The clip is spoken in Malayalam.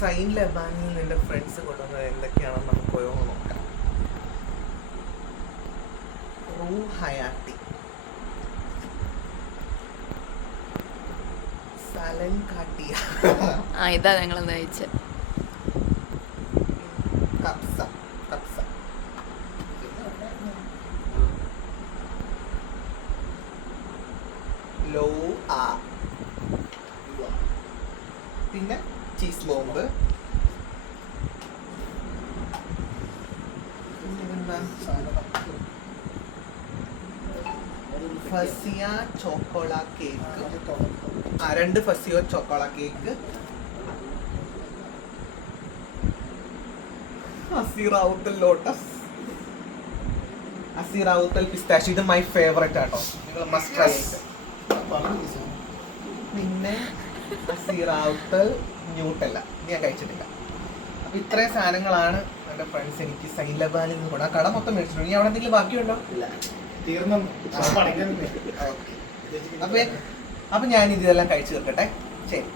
സൈൻ ലബാനിൽ നിന്റെ ഫ്രണ്ട്സ് കൊണ്ടുവന്നത് എന്തൊക്കെയാണെന്ന് നമുക്ക് പോയോ നോക്കാം. റൂ ഹയാത്തി, സലൻ കാട്ടിയ, ഇതാ ഞങ്ങൾ നയിച്ച കപ്സ കപ്സ, ലോ ആ, പിന്നെ ചീസ് ബോംബ്, ഫസിയ ചോക്കോള കേക്ക്, 2 ഫസിയോ ചോക്കോള കേക്ക്, അസീറാവുത്തൽ ലോട്ടസ്, അസീറാവുത്തൽ പിസ്താഷി. ഇത് മൈ ഫേവറേറ്റ് ആട്ടോ, നിങ്ങൾ മസ്റ്റ് ട്രൈ ചെയ്ത്. പിന്നെ അസീറാവുത്തൽ ന്യൂട്ടല്ല, ഞാൻ കഴിച്ചിട്ടില്ല. അപ്പൊ ഇത്രയും സാധനങ്ങളാണ് എൻ്റെ ഫ്രണ്ട്സ് എനിക്ക് സൈൻ ലബാനിൽ നിന്ന് കൂടെ. ആ കട മൊത്തം മേടിച്ചിട്ടുണ്ട്. ഇനി അവിടെ എന്തെങ്കിലും ബാക്കിയുണ്ടോ? തീർന്നു. അപ്പൊ ഞാൻ ഇതെല്ലാം കഴിച്ചു തീർക്കട്ടെ. ശരി.